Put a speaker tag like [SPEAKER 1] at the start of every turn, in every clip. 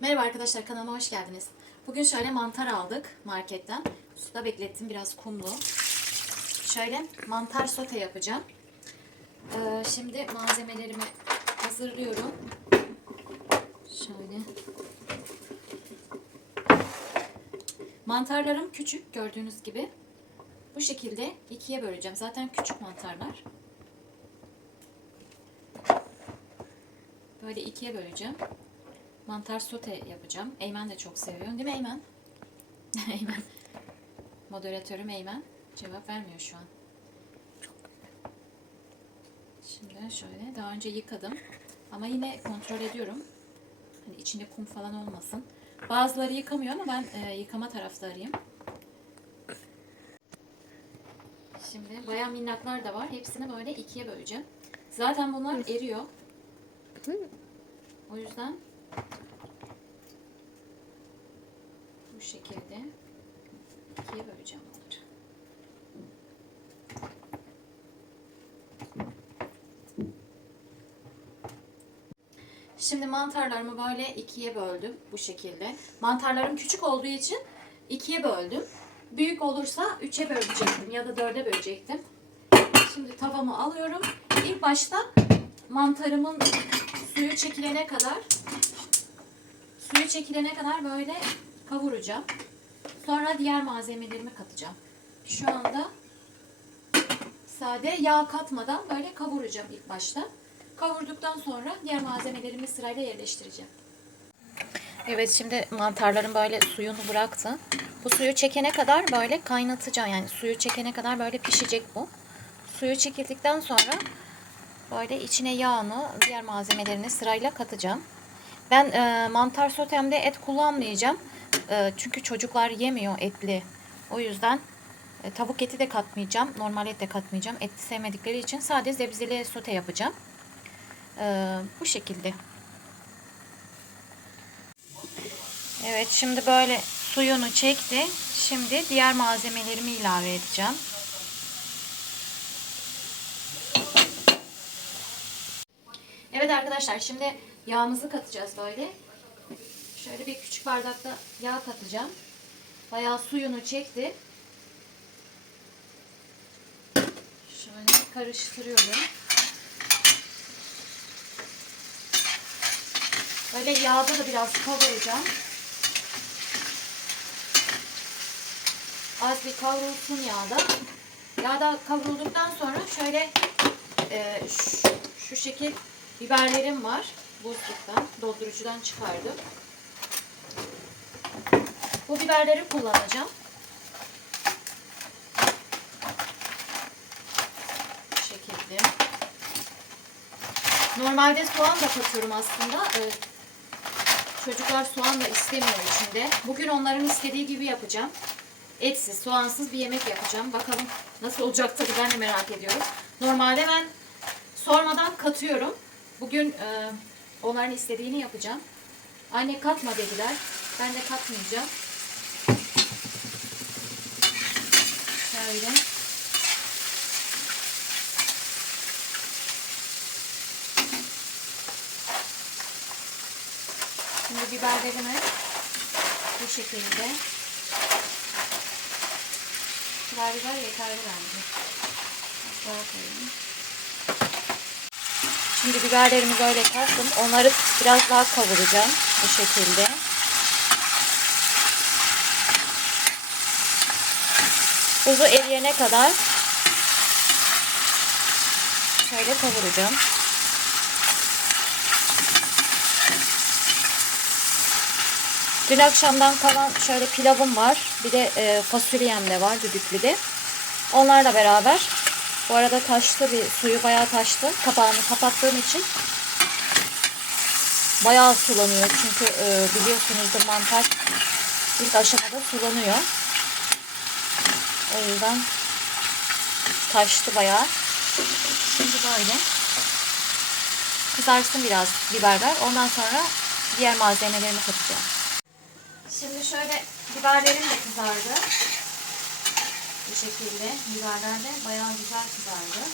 [SPEAKER 1] Merhaba arkadaşlar kanalıma hoş geldiniz. Bugün şöyle mantar aldık marketten. Suda beklettim biraz kumlu. Şöyle mantar sote yapacağım. Ee, şimdi malzemelerimi hazırlıyorum. Şöyle. Mantarlarım küçük gördüğünüz gibi. Bu şekilde ikiye böleceğim. Zaten küçük mantarlar. Böyle ikiye böleceğim. Mantar sote yapacağım. Eymen de çok seviyor. Değil mi Eymen? Eymen. Moderatörüm Eymen. Cevap vermiyor şu an. Şimdi şöyle daha önce yıkadım. Ama yine kontrol ediyorum. Hani içinde kum falan olmasın. Bazıları yıkamıyor ama ben e, yıkama taraftarıyım. Şimdi bayağı minnaklar da var. Hepsini böyle ikiye böleceğim. Zaten bunlar eriyor. O yüzden bu şekilde ikiye böleceğim onları. Şimdi mantarlarımı böyle ikiye böldüm bu şekilde. Mantarlarım küçük olduğu için ikiye böldüm. Büyük olursa üçe bölecektim ya da dörde bölecektim. Şimdi tavamı alıyorum. İlk başta mantarımın suyu çekilene kadar suyu çekilene kadar böyle kavuracağım. Sonra diğer malzemelerimi katacağım. Şu anda sade yağ katmadan böyle kavuracağım ilk başta. Kavurduktan sonra diğer malzemelerimi sırayla yerleştireceğim. Evet şimdi mantarlarım böyle suyunu bıraktı. Bu suyu çekene kadar böyle kaynatacağım. Yani suyu çekene kadar böyle pişecek bu. Suyu çekildikten sonra böyle içine yağını, diğer malzemelerini sırayla katacağım. Ben e, mantar sotemde et kullanmayacağım. E, çünkü çocuklar yemiyor etli. O yüzden e, tavuk eti de katmayacağım. Normal et de katmayacağım. Etli sevmedikleri için sadece zebzeli sote yapacağım. E, bu şekilde. Evet şimdi böyle suyunu çekti. Şimdi diğer malzemelerimi ilave edeceğim. Evet arkadaşlar şimdi yağımızı katacağız böyle. Şöyle bir küçük bardakta yağ katacağım. Bayağı suyunu çekti. Şöyle karıştırıyorum. Böyle yağda da biraz kavuracağım. Az bir kavrulsun yağda. Yağda kavrulduktan sonra şöyle e, şu, şu şekil biberlerim var. Buzluktan, doldurucudan çıkardım. Bu biberleri kullanacağım. Bu şekilde. Normalde soğan da katıyorum aslında. Ee, çocuklar soğan da istemiyor içinde. Bugün onların istediği gibi yapacağım. Etsiz, soğansız bir yemek yapacağım. Bakalım nasıl olacak tabii ben de merak ediyorum. Normalde ben sormadan katıyorum. Bugün e, onların istediğini yapacağım. Anne katma dediler. Ben de katmayacağım. Şöyle. Şimdi biberlerimi bu şekilde biber biber yeterli bence. Daha koyayım. Şimdi biberlerimi böyle kattım. Onları biraz daha kavuracağım bu şekilde. Buzu eriyene kadar şöyle kavuracağım. Dün akşamdan kalan şöyle pilavım var. Bir de e, fasulyem de var düdüklüde. Onlarla beraber. Bu arada taştı bir suyu bayağı taştı. Kapağını kapattığım için bayağı sulanıyor. Çünkü e, biliyorsunuzdur mantar ilk aşamada sulanıyor. O yüzden taştı bayağı. Şimdi böyle kızarsın biraz biberler. Ondan sonra diğer malzemelerimi katacağım. Şimdi şöyle biberlerim de kızardı. Bu şekilde biberler de bayağı güzel kızardı.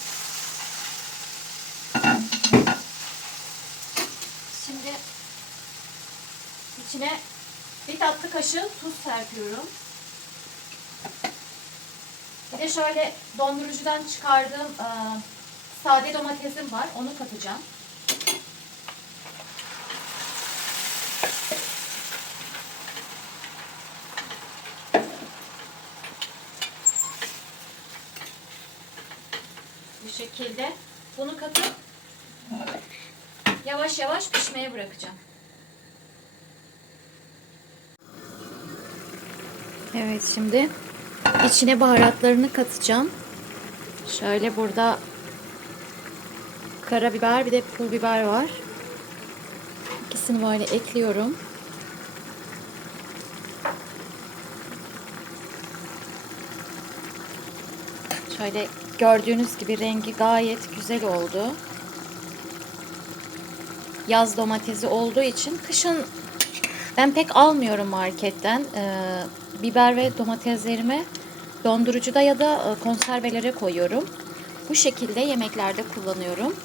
[SPEAKER 1] Şimdi içine bir tatlı kaşığı tuz serpiyorum. Bir de şöyle dondurucudan çıkardığım e, sade domatesim var. Onu katacağım. Şekilde bunu katıp yavaş yavaş pişmeye bırakacağım. Evet şimdi içine baharatlarını katacağım. Şöyle burada karabiber bir de pul biber var. İkisini böyle ekliyorum. Şöyle gördüğünüz gibi rengi gayet güzel oldu. Yaz domatesi olduğu için kışın ben pek almıyorum marketten. Ee, biber ve domateslerimi dondurucuda ya da e, konservelere koyuyorum. Bu şekilde yemeklerde kullanıyorum.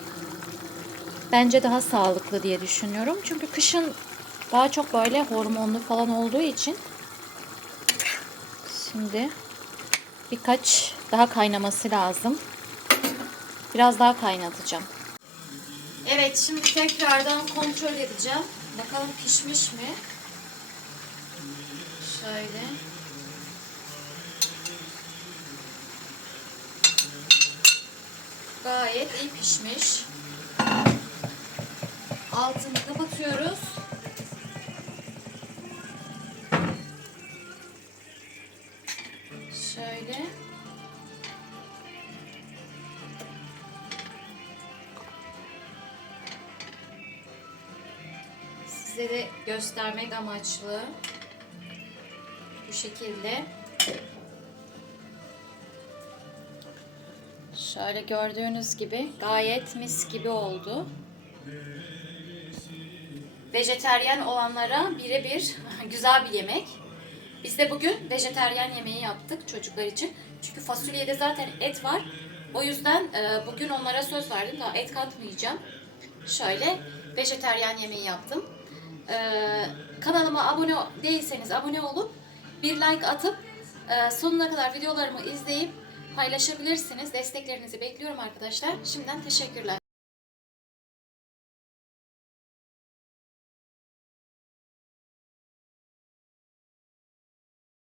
[SPEAKER 1] Bence daha sağlıklı diye düşünüyorum. Çünkü kışın daha çok böyle hormonlu falan olduğu için şimdi birkaç daha kaynaması lazım. Biraz daha kaynatacağım. Evet şimdi tekrardan kontrol edeceğim. Bakalım pişmiş mi? Şöyle. Gayet iyi pişmiş. Altını kapatıyoruz. Şöyle. Size de göstermek amaçlı. Bu şekilde. Şöyle gördüğünüz gibi gayet mis gibi oldu. Vejeteryan olanlara birebir güzel bir yemek. Biz de bugün vejeteryan yemeği yaptık çocuklar için. Çünkü fasulyede zaten et var. O yüzden e, bugün onlara söz verdim. Daha et katmayacağım. Şöyle vejeteryan yemeği yaptım. E, kanalıma abone değilseniz abone olup bir like atıp e, sonuna kadar videolarımı izleyip paylaşabilirsiniz. Desteklerinizi bekliyorum arkadaşlar. Şimdiden teşekkürler.